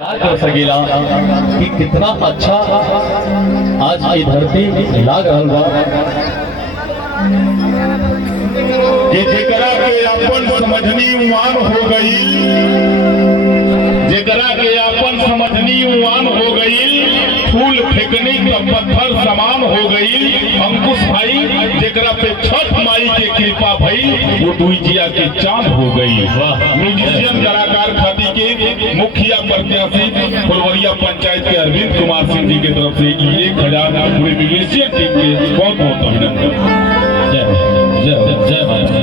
कर सकेला कि कितना अच्छा आज की धरती लाग रहल बा कि जेकरा के अपन समझनी उवान हो गई, जेकरा के अपन समझनी उवान हो गई, फूल फेंकने का पत्थर समान हो गई। अंकुश भाई जेकरा पे छठ माई के कृपा भई वो दुइजिया के चांद हो गई। म्यूजिशियन कलाकार खाती के मुखिया प्रत्याशी फुलवरिया पंचायत के अरविंद कुमार सिंह जी की तरफ से 1000 पूरे म्यूजिशियन टीम के बहुत बहुत अभिनंदन। जय जय जय माता।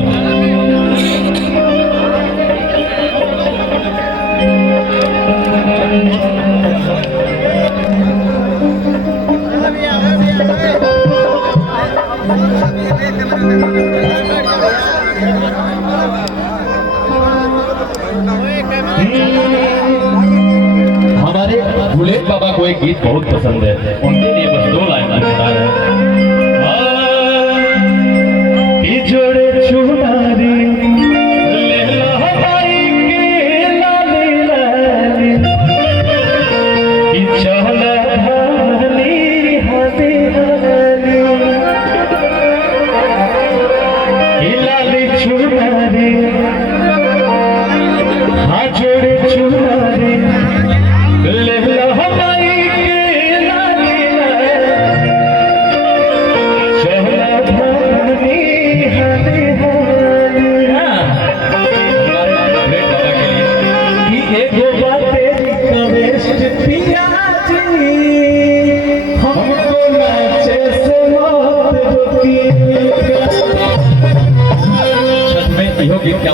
हमारे बुलेट बाबा को एक गीत बहुत पसंद है, उनके लिए बस 2 लाइन बता रहे हैं। जोड़े चुनारी ले लो भाई के लाले लाले कि चला ढाली हदे लाले कि लाले चुनारी हाँ जोड़े चुनारी ले लो भाई के लाले लाले चला ढाली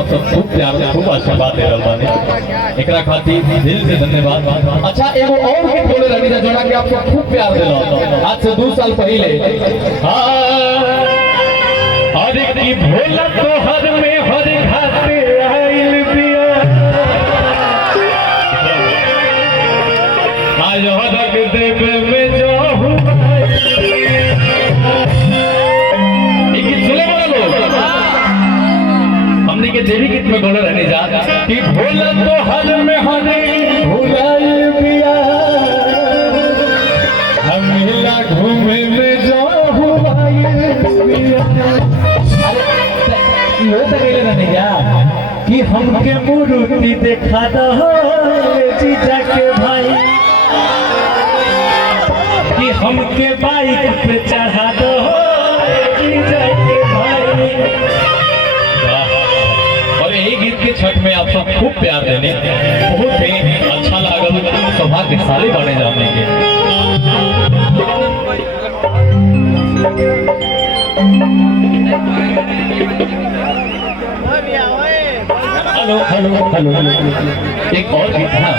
खूब प्यार खूब आशीर्वाद दे रहा बानी एकरा खातिर दिल से धन्यवाद। अच्छा एगो और गीत बोले रही है जोड़ा कि आपको खूब प्यार दिला आज से 2 साल पहले। अरे की भोला तो हर में हर घाटे आइल बिया आज हरक देवे में जो के देवी गीत में बोले रहने जा कि भोला तो हर में हरे भुलाइल बिया हम मेला घूमे में जो हुआइल बिया। अरे यो तो कहले रहने जा कि हमके मूर्ति देखा दो जीजा के भाई कि हमके बाइक पे चढ़ा दो जीजा के भाई। गीत के छठ में आप सब खूब प्यार देने बहुत ही अच्छा लागल, सौभाग्यशाली बने जाने के। हेलो हेलो हेलो एक और गीत था।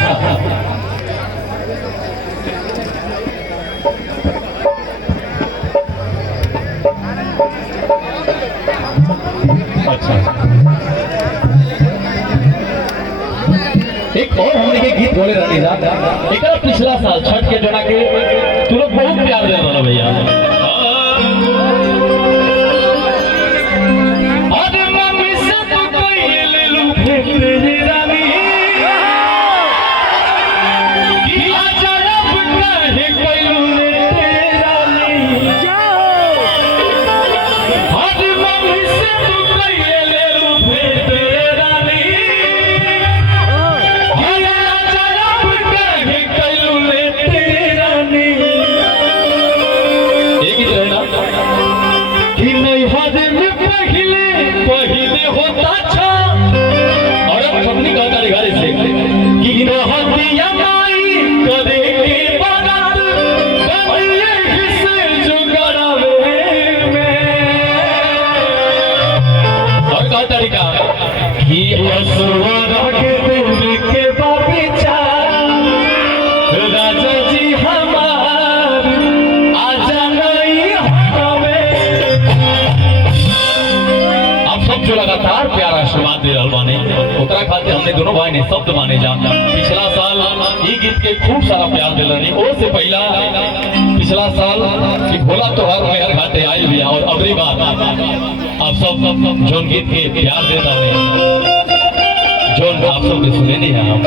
अच्छा एक और हमने के गीत बोले रहने जा एक पिछला साल छठ के जोड़ा के तू लोग बहुत प्यार दे रहा भैया। अरे मम्मी से तो कोई ले लू फेंक रानी कि आजा रब कहे कोई ले रानी। अरे मम्मी से तो कोई ले लू फेंक रानी पहले होता था और अब अपनी कहता गाड़ी से कि रहतिया माई करे के बारात बनिए हिस्से जो गड़ावे में और कहता तरीका कि असुर के दिल के बाबी चार राजा जी हमार आजा नहीं हमें जो लगातार प्यार आशीर्वाद दे रहा बानी ओकरा खातिर हमने दोनों भाई ने शब्द माने जान। पिछला साल ये गीत के खूब सारा प्यार दिल रही ओ से पहला पिछला साल कि भोला तो हर घाटे आयल भी और अगली बार आप सब जोन गीत के प्यार देता है जोन आप सब ने सुने नहीं है हम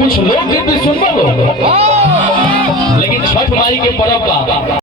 कुछ लोग गीत भी सुनबा लो, लेकिन छठ माई के पर्व बा